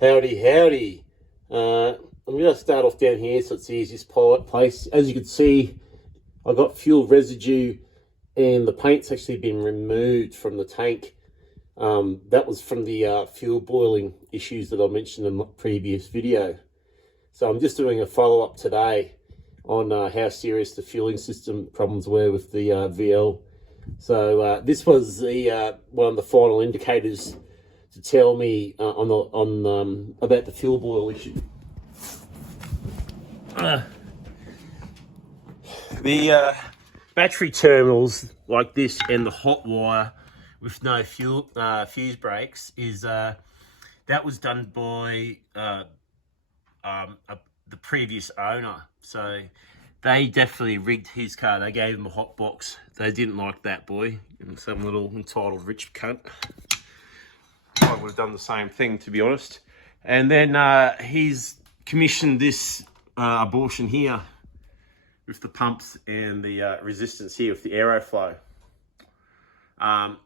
Howdy, howdy. I'm going to start off down here so it's the easiest place. As you can see, I got fuel residue and the paint's actually been removed from the tank. That was from the fuel boiling issues that I mentioned in the previous video. So I'm just doing a follow-up today on how serious the fueling system problems were with the VL. So this was the one of the final indicators to tell me about the fuel boil issue. The battery terminals like this and the hot wire with no fuel fuse breaks is that was done by the previous owner. So they definitely rigged his car. They gave him a hot box. They didn't like that boy, and some little entitled rich cunt. I would have done the same thing, to be honest. And then he's commissioned this abortion here with the pumps and the resistance here with the aeroflow. The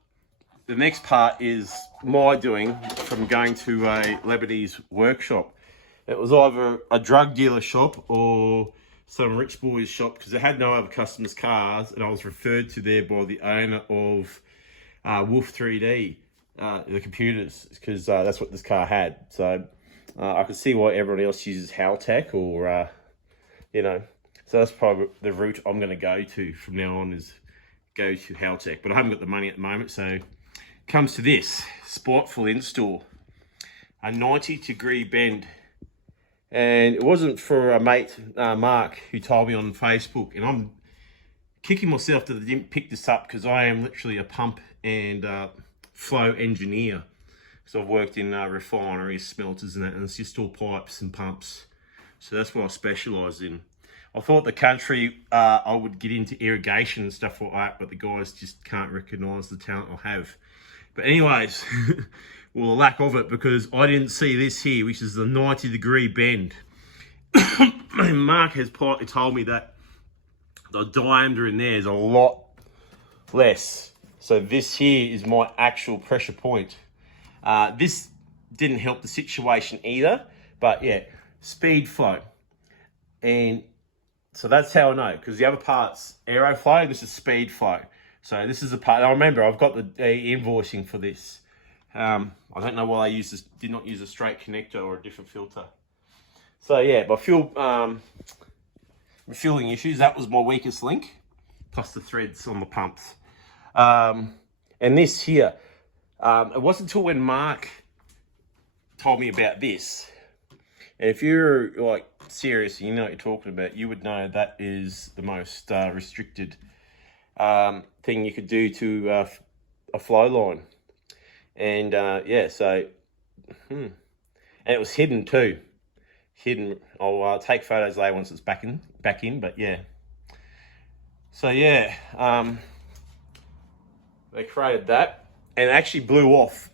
next part is my doing from going to a Lebanese workshop. It was either a drug dealer shop or some rich boy's shop because they had no other customers' cars, and I was referred to there by the owner of Wolf 3D, the computers, because that's what this car had. So I could see why everyone else uses Haltech or, you know, so that's probably the route I'm going to go to from now on, is go to Haltech. But I haven't got the money at the moment, so comes to this spiteful install, a 90-degree bend. And it wasn't for a mate, Mark, who told me on Facebook, and I'm kicking myself that I didn't pick this up because I am literally a pump and flow engineer. So I've worked in refineries, smelters and that, and it's just all pipes and pumps. So that's what I specialise in. I thought the country, I would get into irrigation and stuff like that, but the guys just can't recognise the talent I have. But anyways, well, the lack of it, because I didn't see this here, which is the 90-degree bend. Mark has politely told me that the diameter in there is a lot less. So this here is my actual pressure point. This didn't help the situation either, but yeah, speed flow. And so that's how I know, because the other part's aeroflow, this is speed flow. So this is the part, I remember I've got the invoicing for this. I don't know why I did not use a straight connector or a different filter. So yeah, my refueling issues, that was my weakest link, plus the threads on the pumps. And this here, it wasn't until when Mark told me about this. And if you're like serious, you know what you're talking about, you would know that is the most restricted thing you could do to a flow line. And yeah, so, and it was hidden too. Hidden. I'll take photos later once it's back in, but yeah. So yeah, they created that, and it actually blew off.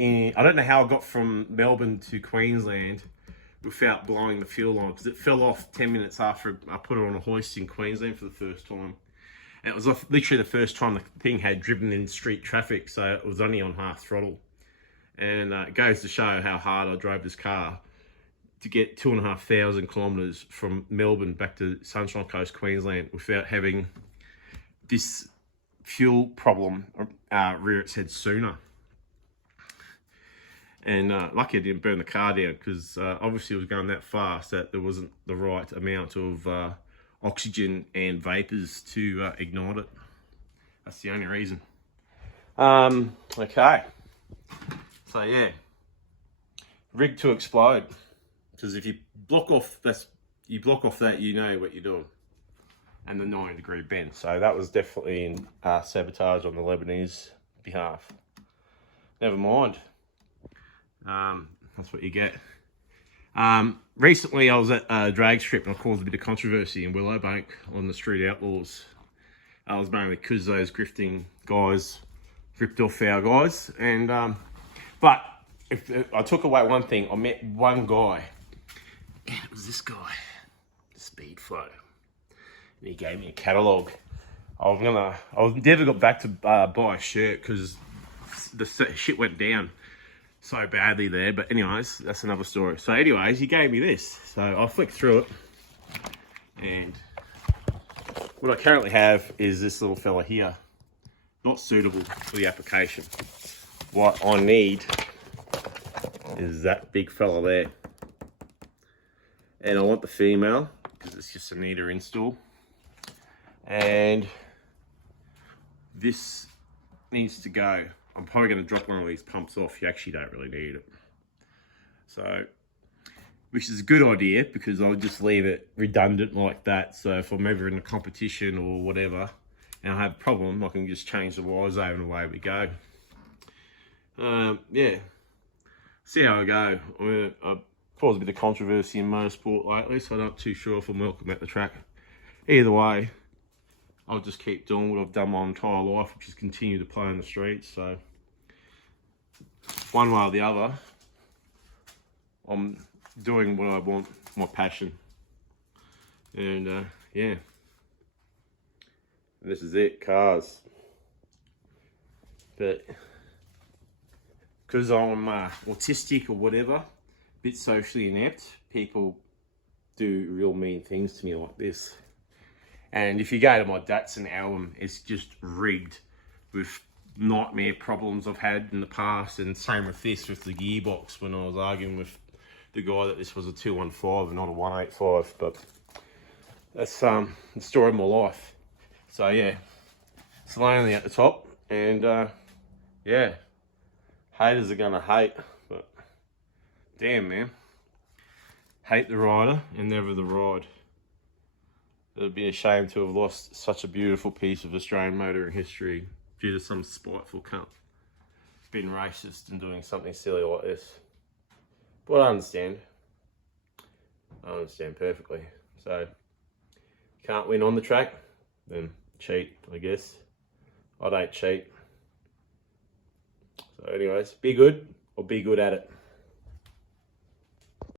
I don't know how I got from Melbourne to Queensland without blowing the fuel line, because it fell off 10 minutes after I put it on a hoist in Queensland for the first time. And it was literally the first time the thing had driven in street traffic, so it was only on half throttle. And it goes to show how hard I drove this car to get 2,500 kilometres from Melbourne back to Sunshine Coast, Queensland, without having this fuel problem rear its head sooner. And lucky I didn't burn the car down, because obviously it was going that fast that there wasn't the right amount of oxygen and vapors to ignite it. That's the only reason. Okay. So yeah, rig to explode. Because if you block off that, you know what you're doing. And the 90-degree bend. So that was definitely in sabotage on the Lebanese behalf. Never mind. That's what you get. Recently I was at a drag strip and I caused a bit of controversy in Willowbank on the Street Outlaws. I was mainly because those grifting guys ripped off our guys. And but if I took away one thing, I met one guy, and it was this guy, Speed Flow, and he gave me a catalogue. I never got back to buy a shirt because the shit went down. so badly there. But anyways, that's another story. So anyways, he gave me this. So I flicked through it. And what I currently have is this little fella here. Not suitable for the application. What I need is that big fella there. And I want the female because it's just a neater install. And this needs to go. I'm probably going to drop one of these pumps off. You actually don't really need it. So, which is a good idea because I'll just leave it redundant like that. So if I'm ever in a competition or whatever and I have a problem, I can just change the wires over and away we go. Yeah, see how I go. I've caused a bit of controversy in motorsport lately, so I'm not too sure if I'm welcome at the track. Either way, I'll just keep doing what I've done my entire life, which is continue to play on the streets. So one way or the other, I'm doing what I want, my passion. And yeah, this is it, cars. But because I'm autistic or whatever, a bit socially inept, people do real mean things to me like this. And if you go to my Datsun album, it's just rigged with nightmare problems I've had in the past. And same with this, with the gearbox, when I was arguing with the guy that this was a 215 and not a 185. But that's the story of my life. So yeah, it's lonely at the top. And yeah, haters are gonna hate. But damn, man. Hate the rider and never the ride. It would be a shame to have lost such a beautiful piece of Australian motoring history due to some spiteful cunt being racist and doing something silly like this. But I understand. I understand perfectly. So, can't win on the track, then cheat, I guess. I don't cheat. So anyways, be good or be good at it.